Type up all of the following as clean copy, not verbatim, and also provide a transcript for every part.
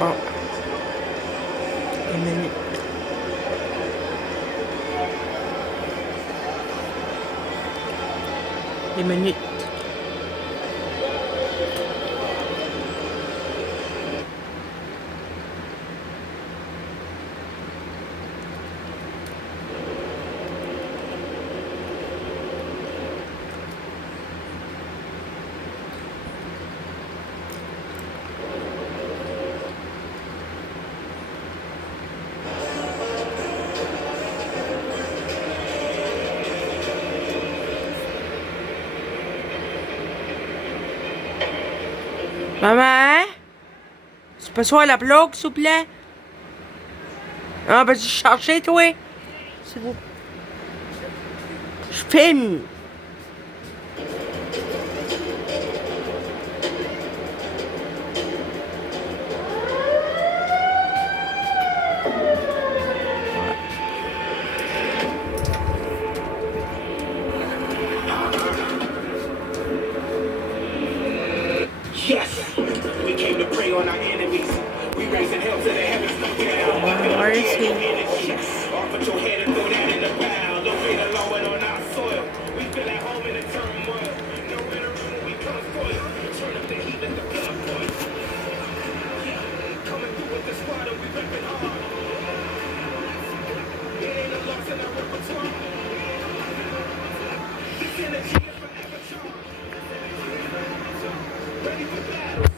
Bon, une minute. Une minute. Maman? Tu peux soir la bloc, s'il vous plaît? Ah, ben, tu chercher, toi? C'est vous. Je filme. Yes, we came to prey on our enemies. We raising hell to the heavens come down. Where is he? Off with your head and throw that in the bow. Don't be the Lord on our soil. We feel at home in the turmoil. No in the room when we come for you. Turn up the heat, let the blood boil. Yeah, coming through with the squad and we ripping hard. It ain't a loss in our repertoire. This energy is forever charged. Ready for battle.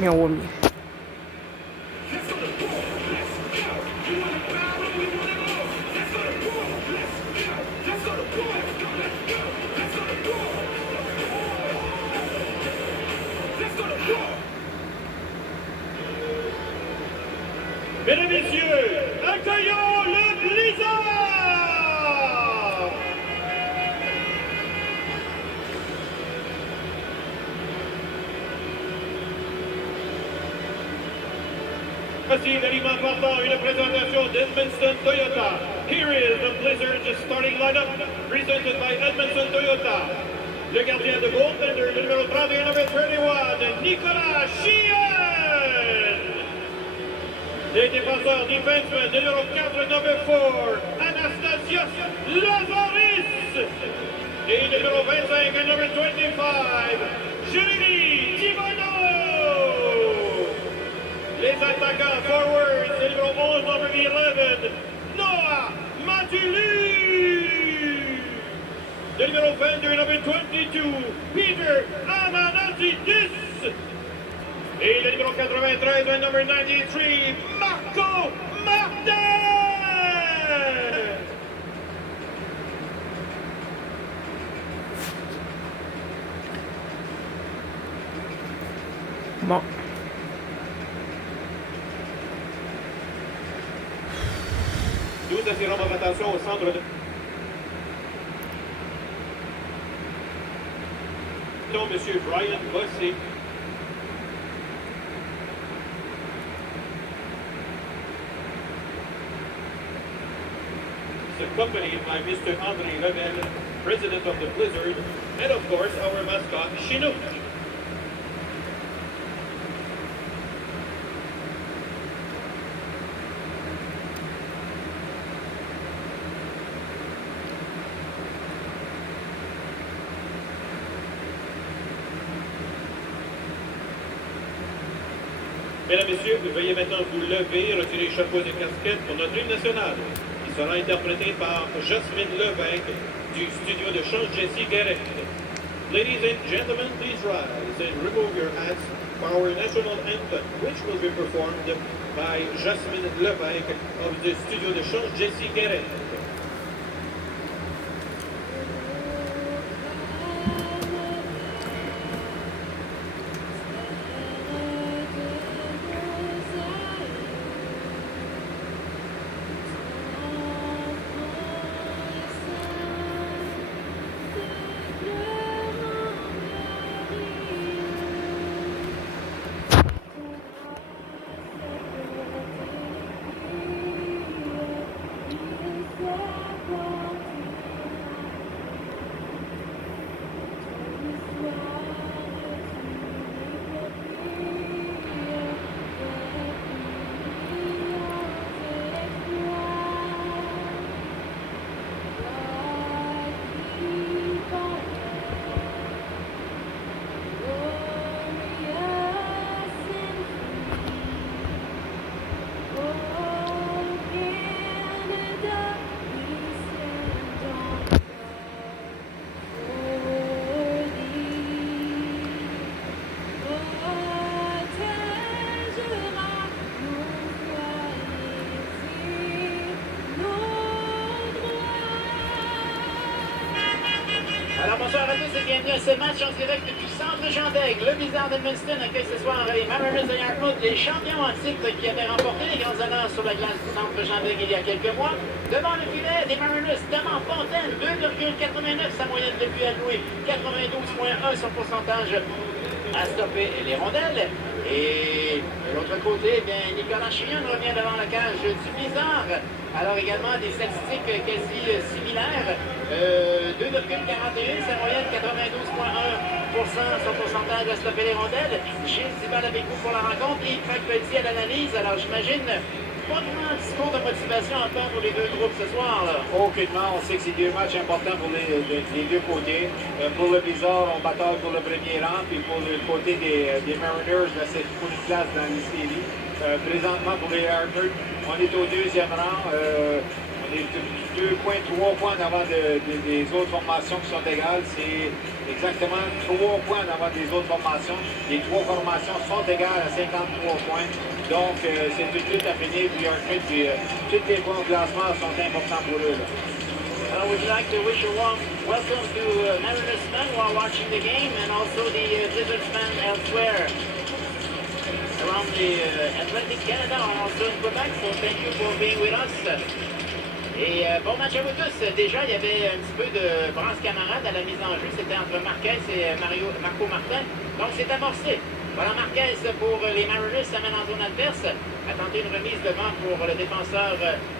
Miało mnie. Mesdames, Messieurs, accueillons le Blizzard! Voici l'élément important, une présentation d'Edmundston Toyota. Here is the Blizzard's starting lineup, presented by Edmundston Toyota. Le gardien de goaltender, le numéro 31, number 31, Nicolas Sheehan. Les défenseurs defensemen, numéro 4, number 4, Anastasios Lazaris. Et numéro 25, number 25, Jérémy Thibodeau. Les attaquants forwards, le numéro 11, number 11, Noah Matulu. Le numéro 22, number 22, Peter Amanatidis. Et le numéro 93, le number 93, Marco Martin! Bon. Nous attirons votre attention au centre de... Non, Monsieur Brian Bossé. Accompanied by Mr. André Level, President of the Blizzard, and of course our mascot, Chinook. Mesdames, Messieurs, veuillez maintenant vous lever, retirer les chapeaux et casquettes pour notre hymne national. Il sera interprété par Jasmine Levesque du studio de chant Jesse Guéret. Ladies and gentlemen, please rise and remove your hats for our national anthem, which will be performed by Jasmine Levesque of the studio de chant Jesse Guéret. Alors bonsoir à tous et bienvenue à ce match en direct du centre Jean d'Aigle. Le Blizzard d'Edmundston accueille ce soir les Mariners de Yarmouth, les champions en titre qui avaient remporté les grands honneurs sur la glace du centre Jean d'Aigle il y a quelques mois. Devant le filet des Mariners, Thomas Fontaine, 2,89 sa moyenne de but allouée, 92,1 son pourcentage à stopper les rondelles. Et de l'autre côté, eh bien, Nicolas Chillon revient devant la cage du Blizzard. Alors également des statistiques quasi similaires. 2,41, sa moyenne, 92,1%, son pourcentage à stopper les rondelles. Gilles Zibal avec vous pour la rencontre et Franck Petit à l'analyse. Alors j'imagine pas vraiment un discours de motivation à faire pour les deux groupes ce soir. Là. Aucunement, on sait que c'est deux matchs importants pour les deux côtés. Pour le Blizzard, on bataille pour le premier rang, puis pour le côté des Mariners, là, c'est pour une place dans les séries. Présentement, pour les Mariners, on est au deuxième rang. On est 2 points, 3 points en avant des autres formations qui sont égales. C'est exactement 3 points en avant des autres formations. Les trois formations sont égales à 53 points. Donc, c'est une lutte à finir. Puis, tous les points au classement sont importants pour eux. Là. Would you like to wish a warm welcome to Mariners fans while watching the game and also the Blizzard fans elsewhere around the Atlantic Canada and also in Quebec. So thank you for being with us. Et bon match à vous tous. Déjà, il y avait un petit peu de brasse camarade à la mise en jeu. C'était entre Marquez et Marco Martin. Donc, c'est amorcé. Voilà, Marquez pour les Mariners, ça mène en zone adverse. A tenté une remise devant pour le défenseur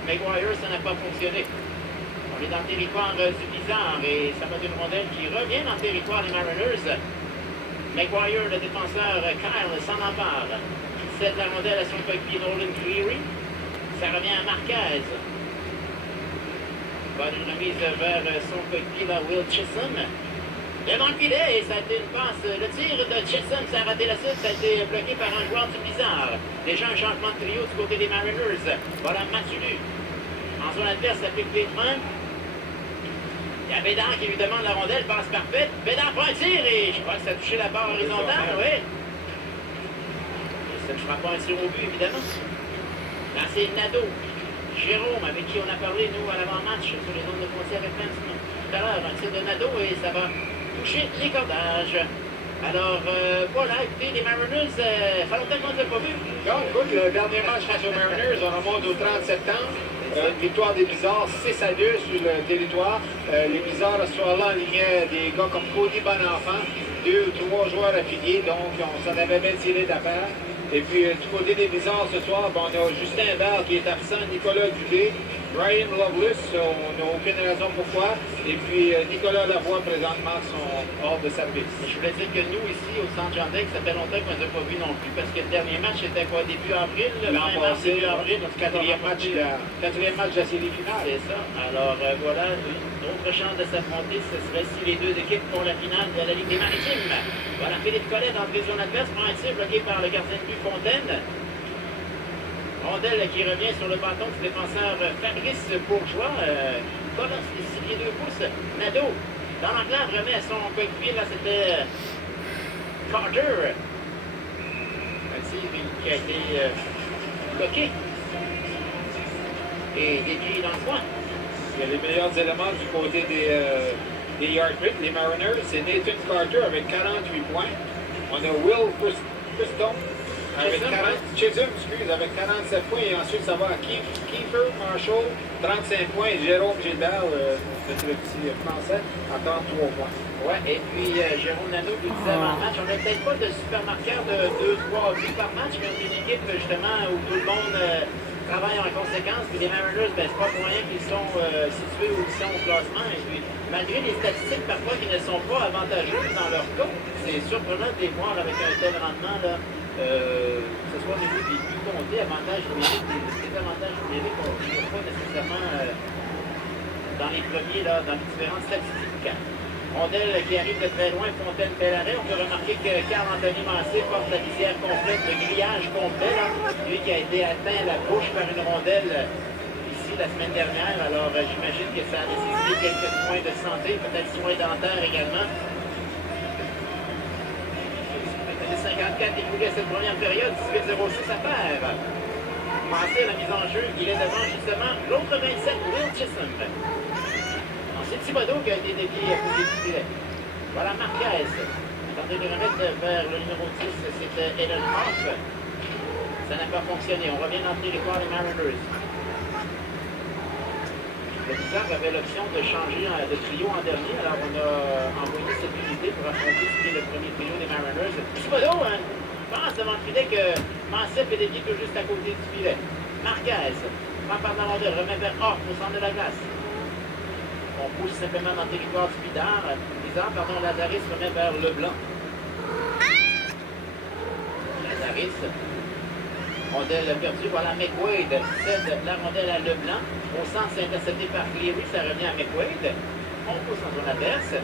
Maguire, ça n'a pas fonctionné. On est dans le territoire du Blizzard et ça va d'une rondelle qui revient dans le territoire des Mariners. Maguire, le défenseur Kyle, s'en empare. C'est la rondelle à son coéquipier Nolan Cleary. Ça revient à Marquez. Bonne remise vers son coéquipier Will Chisholm. Devant le filet, et ça a été une passe. Le tir de Chisholm, ça a raté la cible, ça a été bloqué par un joueur du Blizzard. Déjà un changement de trio du côté des Mariners. Voilà Matulu. En zone adverse, ça fait clé de main. Il y a Bédard qui lui demande la rondelle, passe parfaite. Bédard prend un tir et je crois que ça a touché la barre horizontale, oui. Ça ne touchera pas un tir au but, évidemment. Là, c'est Nadeau. Jérôme, avec qui on a parlé, nous, à l'avant-match, sur les zones de frontière avec Vince, tout à l'heure, un tir de Nadeau et ça va toucher les cordages. Alors, voilà, écoutez, les Mariners, ça fait longtemps qu'on ne les a pas vus. Donc, écoute, le dernier match face aux Mariners, on remonte au 30 septembre. Victoire des Blizzards 6-2 sur le territoire. Les Blizzards, ce soir-là, alignaient des gars comme Cody Bonenfant, 2 ou 3 joueurs affiliés, donc on s'en avait bien tiré d'affaire. Et puis, du côté des Blizzards ce soir, on a Justin Bell qui est absent, Nicolas Dubé, Brian Loveless, on n'a aucune raison pourquoi. Et puis, Nicolas Lavoie, présentement, sont hors de service. Je voulais dire que nous, ici, au centre Jean d'Aigle, ça fait longtemps qu'on ne les a pas vus non plus, parce que le dernier match, c'était quoi, début avril? L'an passé, début avril, notre quatrième match de la série finale. C'est ça. Alors, voilà, une autre chance de s'affronter, ce serait si les deux équipes font la finale de la Ligue des Maritimes. Voilà, Philippe Collet, dans le zone adverse, prend un tir bloqué par le gardien de but Fontaine. Rondelle qui revient sur le bâton du défenseur Fabrice Bourgeois. Colosse, 6 pieds 2 pouces. Nadeau, dans l'enclave, remet à son coéquipier. Là, c'était Carter. Un tir qui a été bloqué. Et dévié dans le coin. Il y a les meilleurs éléments du côté des Yardbirds, les Mariners. C'est Nathan Carter avec 48 points. On a Will Christon avec 47 points. Et ensuite, ça va à Kiefer Marshall, 35 points. Et Jérôme Gilbert, le petit français, à 33 points. Ouais, et puis Jérôme Nadeau qui disait avant le match, on n'a peut-être pas de super marqueur de 2-3 buts par match, mais on est une équipe justement où tout le monde travaille en conséquence. Puis les Mariners, ben, c'est pas pour rien qu'ils sont situés où ils sont au classement. Et puis, malgré les statistiques parfois qui ne sont pas avantageuses dans leur cas, c'est surprenant de les voir avec un tel rendement, là, que ce soit au niveau des buts comptés, avantages numériques, des avantages numériques, on ne voit pas nécessairement dans les premiers, là, dans les différentes statistiques. Rondelle qui arrive de très loin, Fontaine-Bellaret. On peut remarquer que Carl-Anthony Massé porte la visière complète, le grillage complet. Là. Lui qui a été atteint à la bouche par une rondelle ici la semaine dernière. Alors j'imagine que ça a nécessité quelques soins de santé, peut-être soins dentaires également. 54 écoulés à cette première période, 18-06 à faire. Massé à la mise en jeu, il est devant justement l'autre 27, Will Chisholm. Ensuite, Thibodeau qui a été dévié à côté du filet. Voilà Marquez. Tentez de remettre vers le numéro 10, c'était Eden Hoff. Ça n'a pas fonctionné. On revient dans le territoire des Mariners. Le Bizarre avait l'option de changer de trio en dernier, alors on a envoyé cette unité pour affronter ce qui est le premier trio des Mariners. Thibodeau, hein, pense devant le filet que Mancep est dévié tout juste à côté du filet. Marquez, prend par la rondelle, remet vers Hoff au centre de la glace. On pousse simplement dans le territoire du Bizarre, Lazaris remet vers Leblanc. Lazaris, rondelle perdue, voilà McQuaid cède la rondelle à Leblanc. Au centre, c'est intercepté par Cleary, ça revient à McQuaid. On pousse en zone adverse.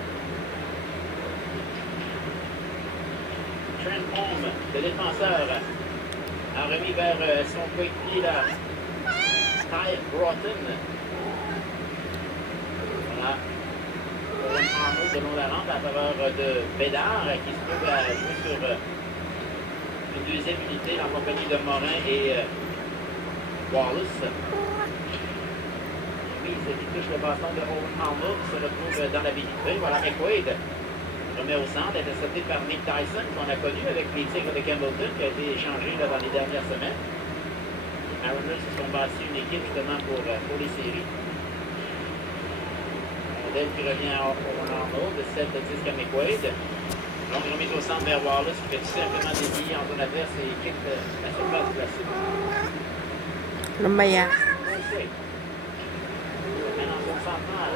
Trent Home, le défenseur, a remis vers son coéquipier là, Ty Broughton. Voilà. Owen Arnold de long la rampe à faveur de Bédard qui se trouve à jouer sur une deuxième unité en compagnie de Morin et Wallace. Qui touche le bâton de Owen Arnold qui se retrouve dans la vitrée. Voilà McQuaid remet au centre, intercepté par Nick Tyson qu'on a connu avec les Tigres de Campbellton qui a été échangé là, dans les dernières semaines. Les Mariners se sont bâtis une équipe justement pour les séries. Rondelle qui revient à Owen Arnold, de 7 de 10 à McQuaid. Donc remise au centre vers Wallace qui fait tout simplement dévier en zone adverse et quitte la surface glacée. Le meilleur. Dans son central.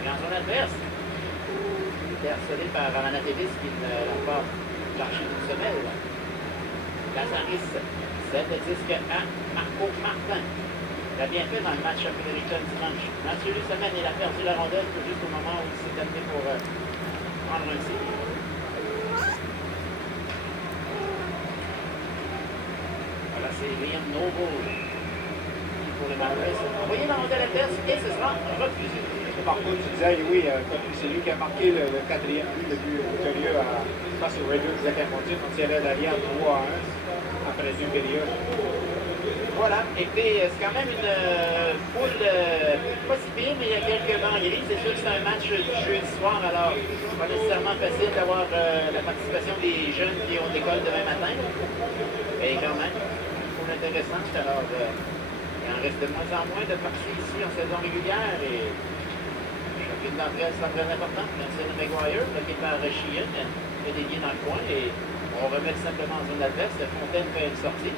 Et en zone adverse, il était harcelé par Amanatélis qui n'a pas lâché une semelle. Lazaris cède le disque à Marco Martin. Il a bien fait dans le match à Fredericton dimanche. Mathieu Semaine, il a perdu la rondelle tout juste au moment où il s'est amené pour prendre un tir. Voilà, c'est Liam Noble. Pour les Mariners. Envoyé la rondelle adverse et ce sera refusé. Marco, tu disais, oui, c'est lui qui a marqué le quatrième but, le but victorieux face aux Raiders de Edmonton. On tirait derrière 3-1 après 2 périodes. Voilà, et puis c'est quand même une poule pas si pire, mais il y a quelques vents gris. C'est sûr que c'est un match du jeudi soir, alors pas nécessairement facile d'avoir la participation des jeunes qui ont d'école demain matin. Mais quand même, une poule intéressante, alors il en reste de moins en moins de parties ici en saison régulière et chacune d'entre elles sera très importante. Merci à Maguire, bloqué par Sheehan, fait dévier dans le coin et on remet simplement en zone adverse. Fontaine fait une sortie.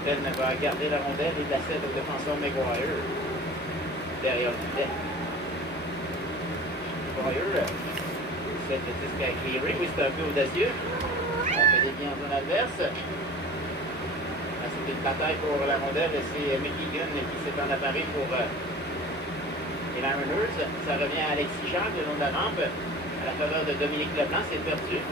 Fontaine va garder la rondelle et la cède au défenseur Maguire derrière le filet. Maguire cède le disque à Cleary. Oui, c'est un peu audacieux. On fait des biens en zone adverse. C'était une bataille pour la rondelle. C'est McKeegan qui s'est en appareil pour les Mariners. Ça revient à Alexis Jacques le long de la rampe. À la faveur de Dominique Leblanc, c'est perdu.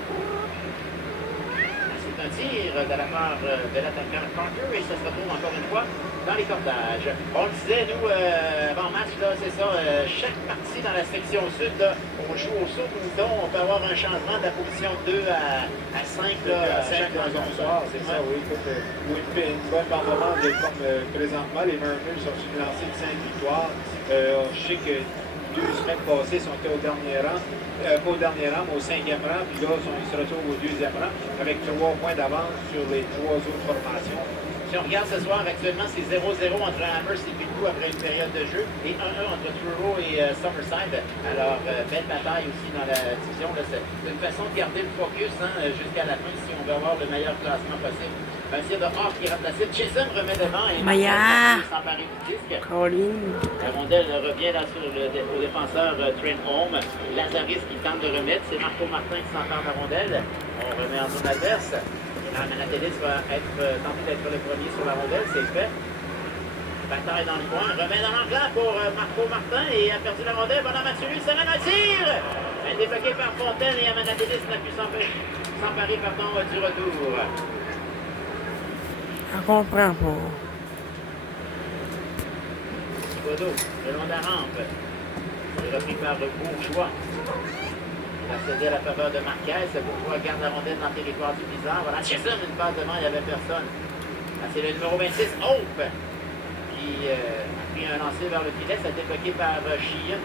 C'est un tir de la part de l'attaquant Parker et ça se retrouve encore une fois dans les cordages. On le disait, nous, avant match, c'est ça, chaque partie dans la section sud, là, on joue au saut mouton, on peut avoir un changement de la position 2 à 5 là, à chaque soir. C'est ça, oui. Écoute, une bonne performance comme présentement. Les Mariners ont su lancer de 5 victoires. Je sais que 2 semaines passées, ils sont au dernier rang. Pas au dernier rang, mais au 5e rang. Puis là, ils se retrouvent au 2e rang avec 3 points d'avance sur les 3 autres formations. Si on regarde ce soir, actuellement, c'est 0-0 entre Amherst et Pictou après une période de jeu et 1-1 entre Truro et Summerside. Alors, belle bataille aussi dans la division. C'est une façon de garder le focus jusqu'à la fin si on veut avoir le meilleur classement possible. Un tir de Hoff qui est remplacé. Chisholm remet devant et s'emparer du disque. La rondelle revient là sur au défenseur Trent Home. Lazaris qui tente de remettre. C'est Marco Martin qui s'entend la rondelle. On remet en zone adverse. Manatellis va tenter d'être le premier sur la rondelle, c'est fait. Bataille dans le coin, remet dans l'enclan pour Marco Martin et a perdu la rondelle. Pendant Mathieu, ça mène un tir! Elle est débloquée par Fontaine et Manatellis n'a pu s'emparer du retour. Je comprends pas. Thibodeau, le long de la rampe. C'est repris par le Bourgeois. Il a cédé à la faveur de Marquez. Bourgeois garde la rondelle dans le territoire du Bizarre. Voilà, Chisholm, une passe devant, il n'y avait personne. Là, c'est le numéro 26, Hope, qui un lancer vers le filet, ça a été bloqué par Sheehan.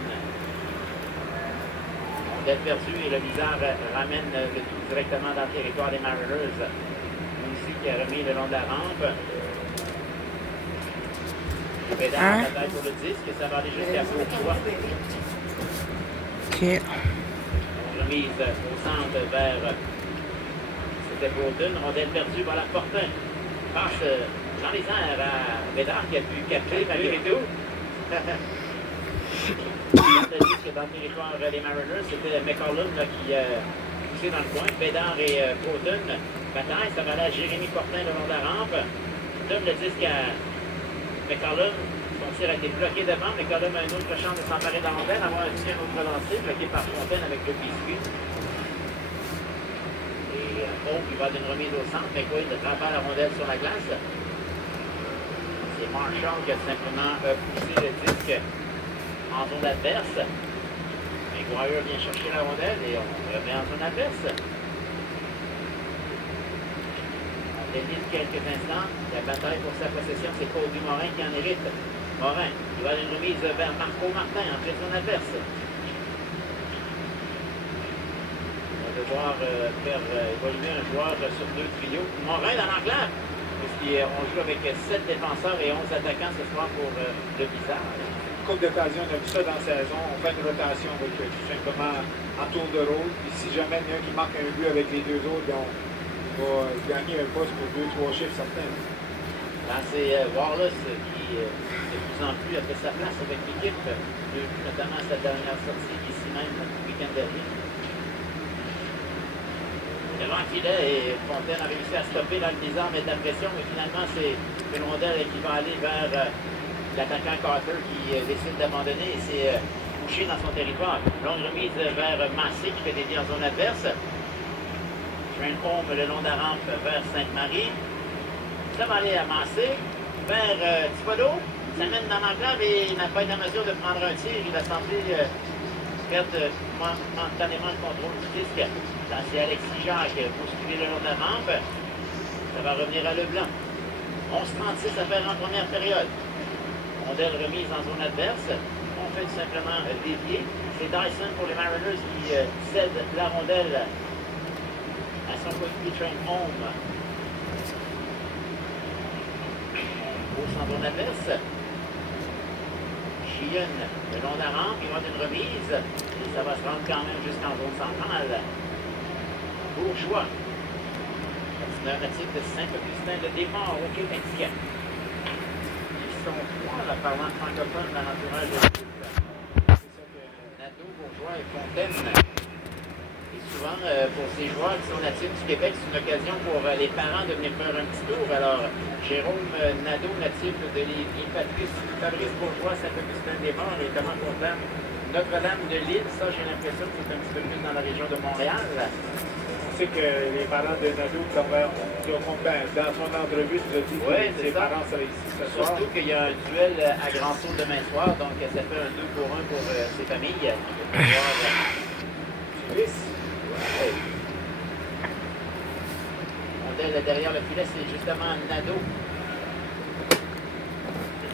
Rondelle perdue et le Bizarre ramène le tout directement dans le territoire des Mariners. Aussi qui a remis le long de la rampe. Bédard, bataille pour le disque, ça va aller jusqu'à Bourgeois. OK. Remise au centre vers. C'était Broughton. Rondelle perdue par la Fortin. Passe dans les airs à Bédard qui a pu capter malgré tout. Le disque dans le territoire des Mariners, c'était McCollum qui poussé dans le coin. Bédard et Broughton. Bataille, ça va aller à Jérémy Fortin le long de la rampe. Donne le disque à McCollum. Son tir a été bloqué devant. McCollum a une autre chance de s'emparer de la rondelle, avoir un autre lancé, bloqué par Fontaine avec le biscuit. Et il va d'une remise au centre. McQuaid travaille la rondelle sur la glace. C'est Marshall qui a simplement poussé le disque en zone adverse. McGuire vient chercher la rondelle et on remet en zone adverse. On délise quelques instants. La bataille pour sa possession, c'est Paul Morin qui en hérite. Morin, il va d'une remise vers Marco Martin en pleine zone adverse. On va devoir faire évoluer un joueur sur 2 trios. Morin dans l'enclave. On joue avec 7 défenseurs et 11 attaquants ce soir pour le Bizarre. Coupe d'occasion, on a vu ça dans la saison. On fait une rotation avec tout simplement en tour de rôle. Puis si jamais il y en a un qui marque un but avec les deux autres, on va gagner un poste pour 2-3 chiffres certains. Là, c'est Wallace qui, de plus en plus, a fait sa place avec l'équipe, notamment sa dernière sortie ici même le week-end dernier. Devant le filet, et Fontaine a réussi à stopper dans le Bizarre, mettre la pression, mais finalement, c'est une rondelle qui va aller vers l'attaquant Carter qui décide d'abandonner et s'est couché dans son territoire. Longue remise vers Massé qui fait des tirs en zone adverse. Train home le long de la rampe vers Sainte-Marie. Ça va aller à Massé vers Thibodeau. Ça mène dans l'enclave et il n'a pas été en mesure de prendre un tir. Il a semblé perdre momentanément le contrôle du disque. Ça, c'est Alexis Jacques bousculé le long de la rampe. Ça va revenir à Leblanc. 11-36 à faire en première période. Rondelle remise en zone adverse. On fait tout simplement dévier. C'est Dyson pour les Mariners qui cède la rondelle à son coéquipier Train Home. Pousse en zone adverse. Sheehan, le long de la rampe, il va d'une remise. Et ça va se rendre quand même jusqu'en zone centrale. Bourgeois. Patineur natif de Saint-Augustin de Desmaures au Québec. Ils sont trois, là, parlant francophone dans l'entourage de l'équipe. C'est ça que Nadeau, Bourgeois et Fontaine. Et souvent, pour ces joueurs qui sont natifs du Québec, c'est une occasion pour les parents de venir faire un petit tour. Alors, Jérôme Nadeau, natif de Lévis, Fabrice Bourgeois, Saint-Augustin-des-Maures, est tellement content. Notre-Dame de Lille, ça, j'ai l'impression que c'est un petit peu plus dans la région de Montréal. On sait que les parents de Nadeau, dans son entrevue, nous a dit que ses parents seraient ici ce soir. Surtout qu'il y a un duel à Grand Sault demain soir, donc ça fait un 2 pour 1 pour ces familles. Rondelle derrière le filet, c'est justement Nadeau.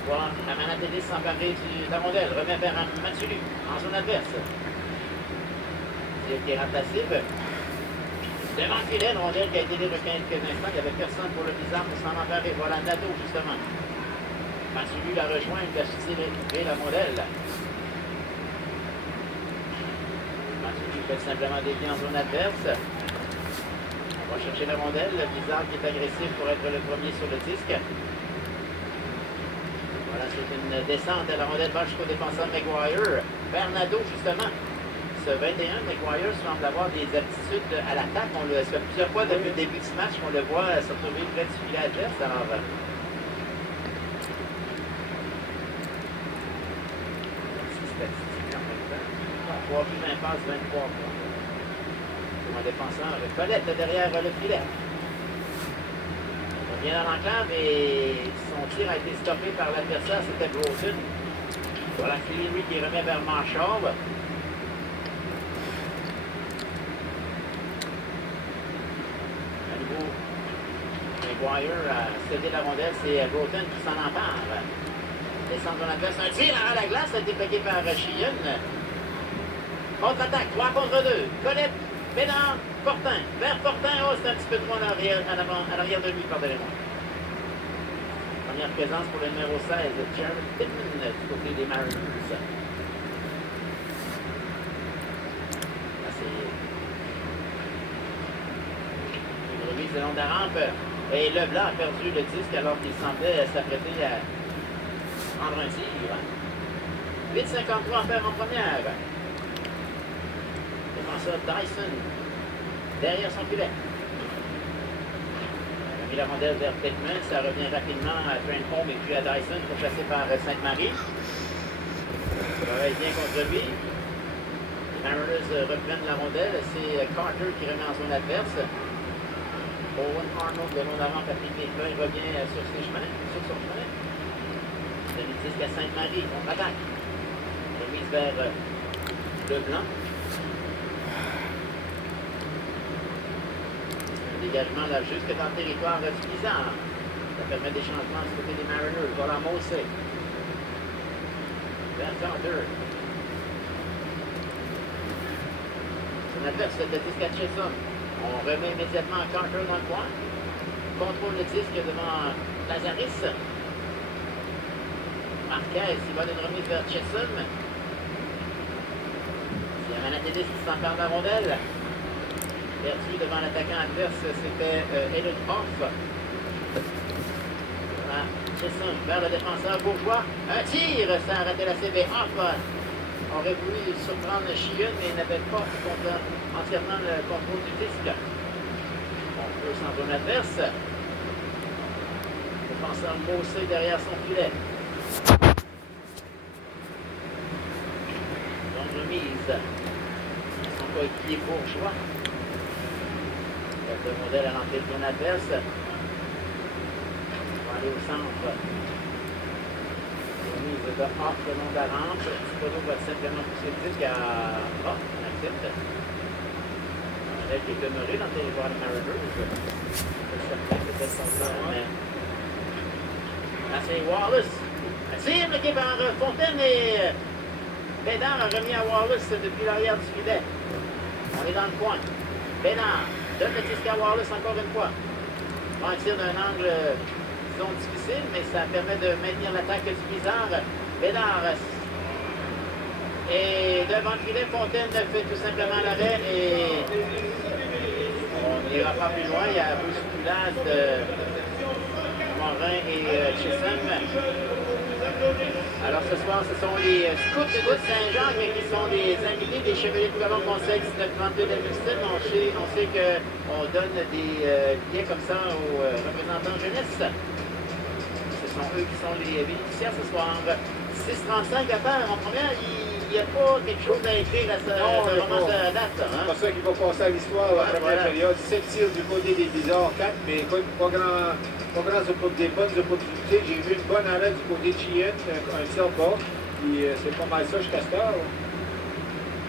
Amanatelis s'emparer de la rondelle, remet vers Mathieu en zone adverse. C'est qui est remplaçable. Devant le filet, une rondelle qui a été libre quelques instants, il n'y avait personne pour le Bizarre pour s'en emparer. Voilà Nadeau, justement. Mathieu la rejoint, il a tiré la rondelle. Mathieu fait simplement dévier en zone adverse. On va chercher la rondelle. Le Bizarre qui est agressif pour être le premier sur le disque. Voilà, c'est une descente à la rondelle va jusqu'au défenseur McGuire. Vers Nadeau, justement. Ce 21, McGuire semble avoir des aptitudes à l'attaque. Ça fait plusieurs fois depuis le début du match qu'on le voit se retrouver près du filet adverse. Alors, 3 buts d'impasse, 23 points. Pour un défenseur, Colette derrière le filet. On vient dans l'enclave et son tir a été stoppé par l'adversaire, c'était Broughton. Voilà Cleary qui remet vers Marshall. À nouveau, McGuire a cédé la rondelle, c'est Broughton qui s'en empare. centre de l'adverse. Un tir à la glace a été bloqué par Sheehan. Contre-attaque, 3 contre 2. Colette, Bénard, Fortin. Vers Fortin, oh, c'est un petit peu trop en arrière, à l'arrière de lui, pardonnez-moi. Première présence pour le numéro 16, Jared Pittman, du côté des Mariners. Là, c'est une remise le long de la rampe. Et Leblanc a perdu le disque alors qu'il semblait s'apprêter à prendre un tir. 8,53 à faire en première. Défenseur Dyson, derrière son filet. Il a mis la rondelle vers Pittman, ça revient rapidement à Trenholm et puis à Dyson pour chasser par Sainte-Marie. Ça travaille bien contre lui. Les Mariners reprennent la rondelle, c'est Carter qui remet en zone adverse. Owen Arnold, le long de la rampe, applique les freins, revient sur son chemin. Il donne le disque à Sainte-Marie, contre-attaque. Remise vers Leblanc. Dégagement là jusque dans le territoire du Bizarre. Ça permet des changements du côté des Mariners. Voilà Mossé. Vers Carter. Son adverse de disque à Chisholm. On remet immédiatement Carter dans le coin. Contrôle le disque devant Lazaris. Marquez, il va d'une remise vers Chisholm. C'est Manatidis qui s'empare de la rondelle. Perdu devant l'attaquant adverse, c'était Elliot Hoff. Voilà, Chisholm vers le défenseur Bourgeois. Un tir, ça a raté la CV. Hoff aurait voulu surprendre Sheehan, mais il n'avait pas entièrement le contrôle du disque. On peut s'en zone adverse. Défenseur Mossé derrière son filet. Donc remise. Son coéquipier Bourgeois. Le modèle à l'entrée de zone adverse. On va aller au centre. Remise de Hoff le long de la rampe. Thibodeau va simplement pousser le disque à Hoff. On accepte. Un modèle qui est demeuré dans le territoire des Mariners. Là, c'est Wallace. Un tir bloqué par Fontaine et Bédard a remis à Wallace depuis l'arrière du filet. On est dans le coin. Bédard donne le disque à Wallace encore une fois. Un tir d'un angle, disons, difficile, mais ça permet de maintenir l'attaque du Bizarre. Bédard. Et devant le filet, Fontaine fait tout simplement l'arrêt et on n'ira pas plus loin. Il y a la bousculade de Morin et Chisholm. Alors ce soir, ce sont les Scouts de Saint-Jacques qui sont des invités des Chevaliers du Colomb Conseil 1932 d'Hamilton. On sait qu'on donne des billets comme ça aux représentants jeunesse. Ce sont eux qui sont les bénéficiaires ce soir. 6,35 à faire en première. Il n'y a pas quelque chose à écrire à ce moment de la date. C'est pas ça qui va passer à l'histoire la première période. 7 tirs du côté des Bizarres, 4, mais pas grand des bonnes opportunités. J'ai vu une bonne arrêt du côté de Sheehan, un tir bas. Puis c'est pas mal ça jusqu'à ce temps.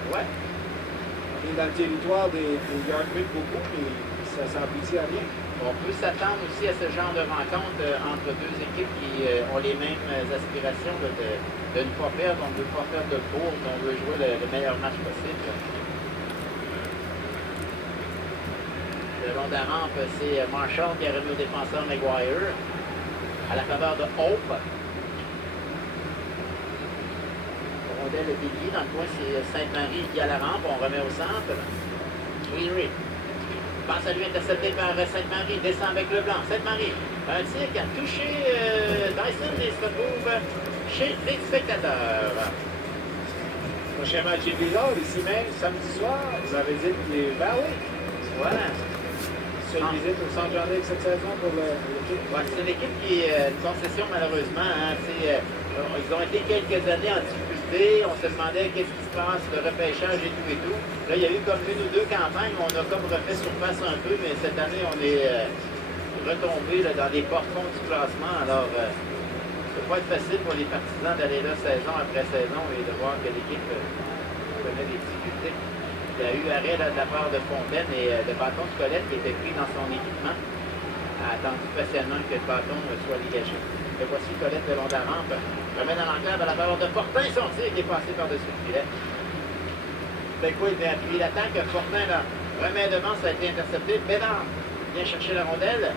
Ouais. On est dans le territoire des Yardmen beaucoup, mais ça s'aboutit à rien. On peut s'attendre aussi à ce genre de rencontre entre deux équipes qui ont les mêmes aspirations de ne pas perdre. On ne veut pas faire de course, on veut jouer le meilleur match possible. Le long de la rampe, c'est Marshall qui a remis au défenseur Maguire à la faveur de Hope. Rondelle déviée, dans le coin, c'est Sainte-Marie qui a la rampe, on remet au centre. Weary. Passe à lui intercepté par Sainte-Marie, descend avec Leblanc. Sainte-Marie, un tir qui a touché Dyson et se retrouve chez les spectateurs. Prochain match est bizarre, ici même, samedi soir, vous avez dit les Valley. Voilà. Seule visite au Centre Jean-Luc cette saison pour l'équipe. Ouais, c'est une équipe qui est une concession malheureusement. Hein, ils ont été quelques années en difficulté. On se demandait qu'est-ce qui se passe, le repêchage et tout et tout. Là, il y a eu comme une ou deux campagnes où on a comme refait surface un peu, mais cette année, on est retombé là, dans les bas-fonds du classement. Alors, ça ne peut pas être facile pour les partisans d'aller là saison après saison et de voir que l'équipe connaît des difficultés. Il y a eu arrêt là, de la part de Fontaine et le bâton de Colette qui était pris dans son équipement a attendu patiemment que le bâton soit dégagé. Et voici Colette le long de la rampe. Remet dans l'enclave à la faveur de Fortin. Son tir qui est passé par-dessus le filet. Beckwith vient appuyer l'attaque. Fortin là, remet devant, ça a été intercepté. Bédard vient chercher la rondelle.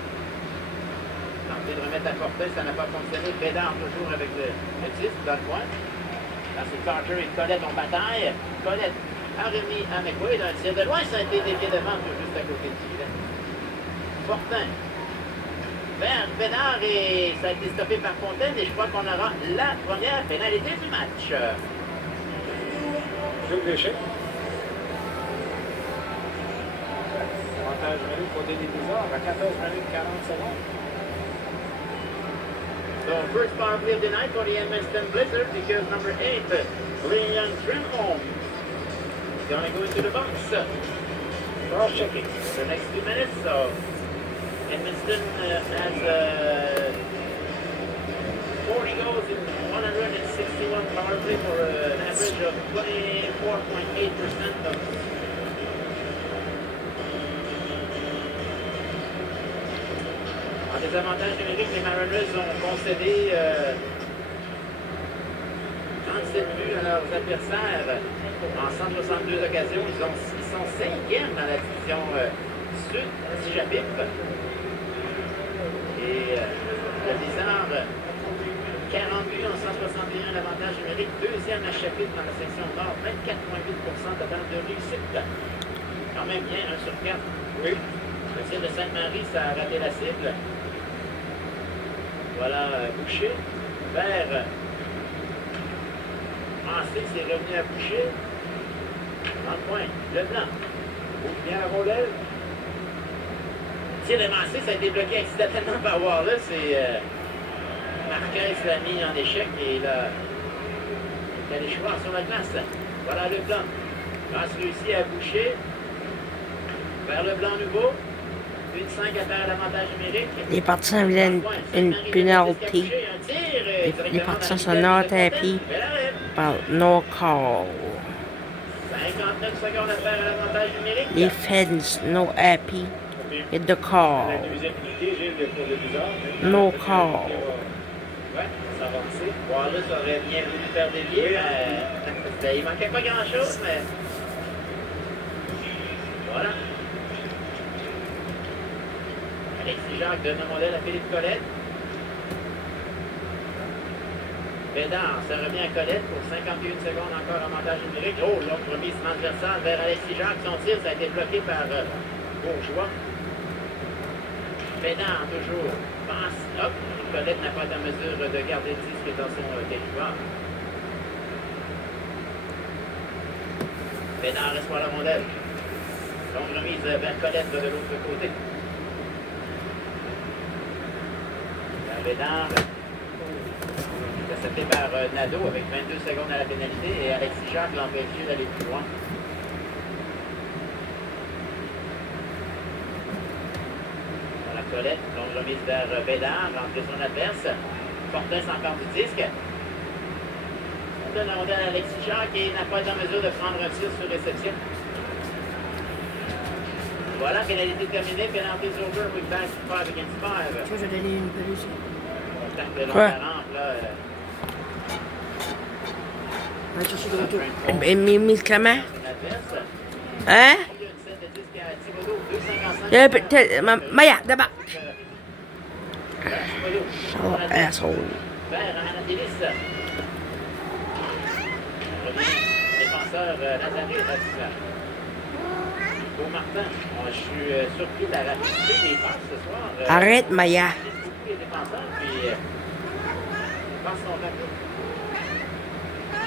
Tenter de remettre à Fortin, ça n'a pas fonctionné. Bédard toujours avec le disque dans le coin. Là, c'est Carter et Colette en bataille. Colette a remis à McQuaid. Un tir de loin, ça a été dévié devant, juste à côté du filet. Fortin vers Bédard et ça a été stoppé par Fontaine et je crois qu'on aura la première pénalité du match. Jeu de l'échec. Avantage numérique côté des Blizzards à 14 minutes 40 secondes. The first power play of the night for the Edmundston Blizzard because number 8, Leon Trimholm, is going to go into the box. Cross-checking for the next 2 minutes. So Edmundston has 40 goals in 161 power play for an average of 24.8% of. En désavantage numérique, les Mariners ont concédé 37 buts à leurs adversaires en 162 occasions. Ils sont 5e dans la division sud, 6 chapitres. Et le Blizzard, 40 buts en 161 d'avantage numérique, 2e à chapitre dans la section nord, 24,8% total de réussite. Quand même bien, 1 sur 4. Oui. Le tir de Sainte-Marie, ça a raté la cible. Voilà Boucher vers Massé, c'est revenu à Boucher. Dans le coin, Leblanc. Ouvre bien la rondelle. Tir de Massé, ça a été bloqué accidentellement par Wallace. C'est Marquez l'a mis en échec et il a allé choix sur la glace. Voilà Leblanc. Passe réussi à Boucher. Vers Leblanc nouveau. 1-5 à faire l'avantage numérique. Les partisans viennent une pénalité. Les partisans sont not happy par no call. 59 secondes à faire à l'avantage numérique. Les fans no happy with the call. La deuxième unité, Gilles, pour le Blizzard. No call. Ouais, s'avancer. Wallace aurait bien voulu faire dévier, mais il manquait pas grand-chose, mais voilà. Alexis Jacques donne le modèle à Philippe Colette. Bédard, ça revient à Colette pour 51 secondes encore avantage numérique. Oh, l'autre remise transversale vers Alexis Jacques. Son tir, ça a été bloqué par Bourgeois. Bédard, toujours, passe. Hop, Colette n'a pas été en mesure de garder le disque dans son territoire. Bédard reste pour la rondelle. Donc remise vers Colette de l'autre côté. Bédard, intercepté par Nadeau avec 22 secondes à la pénalité et Alexis Jacques l'a empêché d'aller plus loin. Voilà Colette, donc remise vers Bédard, rentré son adverse. Fortin s'empare du disque. On donne la rondelle à Alexis Jacques et il n'a pas été en mesure de prendre un tir sur réception. Voilà, pénalité terminée, penalty over, we're back 5 against 5. Tu vois, je vais donner une pelouse. Quoi? Miss Clément? Hein? Maya, d'abord. Oh, asshole. Défenseur Lazarus. Martin, je suis surpris de la rapidité des passes ce soir. Arrête, Maya. Les défenseurs, puis passe son papier.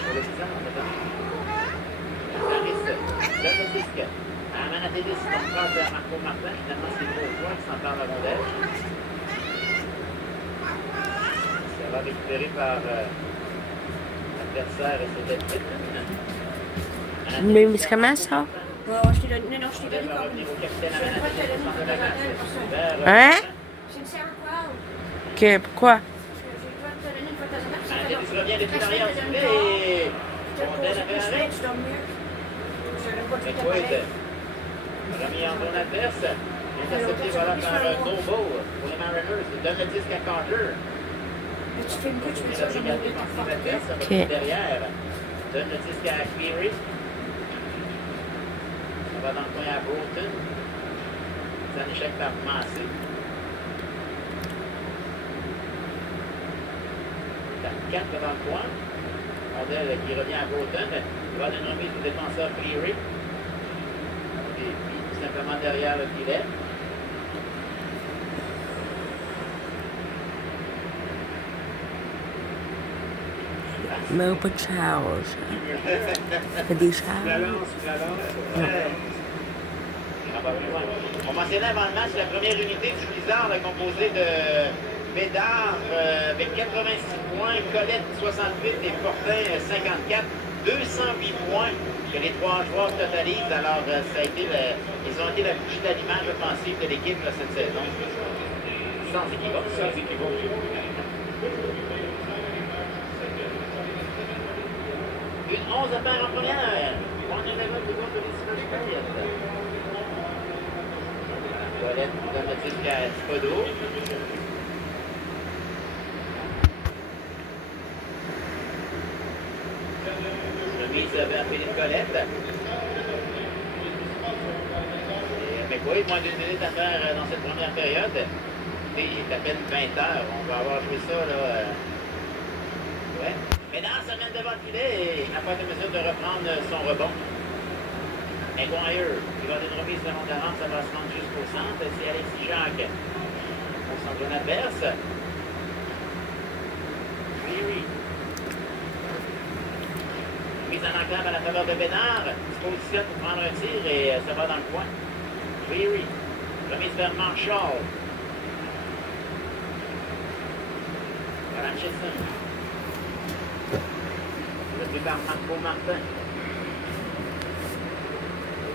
Pour le disant, on attend. Harris donne le disque à Manatidis, donc passe vers Marco Martin. Finalement, c'est Bourgeois qui s'empare de la rondelle. Ça va récupérer par l'adversaire et c'était Pittman. Mais comment ça? Ouais, je t'ai donné, non, je t'ai donné comme. Je vais pas te donner pour la rondelle pour ça. Hein? J'ai une séance quoi? Ok, pourquoi? Je vais pas te donner une fois ta rondelle. Manatidis revient depuis l'arrière du filet et Rondelle avait arrêt. Je dors mieux. Je ne pas tout à McQuaid, fait. remis en zone adverse. Intercepté voilà par Novo pour les Mariners. Il donne le disque à Carter. Tu te fais une couche, tu mets ça, j'en ai Regardez, deux, pensez t'as l'adverse, ça va Ok. tout derrière. Donne le disque à Cleary. Ça va dans le coin à Broughton. C'est un échec par Massé. T'as 4 dans le coin. Rondelle qui revient à Broughton. Il va donner une remise au défenseur Cleary. Et puis tout simplement derrière le filet. Mais pas de charge. Pas des charges. Balance. Ah bah oui, ouais. On mentionnait avant le match la première unité du Blizzard composée de Bédard avec 86 points, Colette 68 et Fortin 54. 208 points que les trois joueurs totalisent. Alors, ça a été ils ont été la bougie d'allumage offensive de l'équipe cette saison. Sans équivoque. Sans équivoque. Une 11 à faire en première. On est level de gauche de l'Espagne période. Colette qui donne le disque à Thibodeau. Remise vers Philippe Colette. Et McQuaid, moins d'une minute à faire dans cette première période. Écoutez, il est à peine 20 heures. On va avoir joué ça, là. Ouais. Ménard se mène devant le filet et n'a pas été mesure de reprendre son rebond. Maguire, qui va d'une remise de Montaran, ça va se rendre jusqu'au centre. C'est Alexis Jacques au centre de l'adverse. Cleary. Mise en enclave à la faveur de Bénard. Se positionne pour prendre un tir et ça va dans le coin. Cleary. Remise vers Marshall. Voilà Hutchison. Le vers Marco Martin.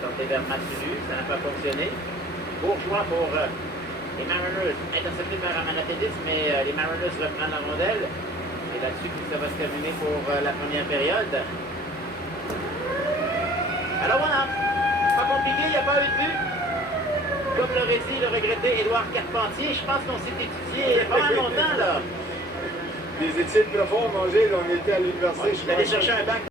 Tenté vers Mathieu, ça n'a pas fonctionné. Bourgeois pour les Mariners, intercepté par Amanatidis, mais les Mariners reprennent la rondelle. C'est là-dessus que ça va se terminer pour la première période. Alors voilà, pas compliqué, il n'y a pas eu de but. Comme l'aurait dit le regretté Édouard Carpentier, je pense qu'on s'est étudié pas mal longtemps là. Des études profondes, on était à l'université. Je suis allé chercher un bac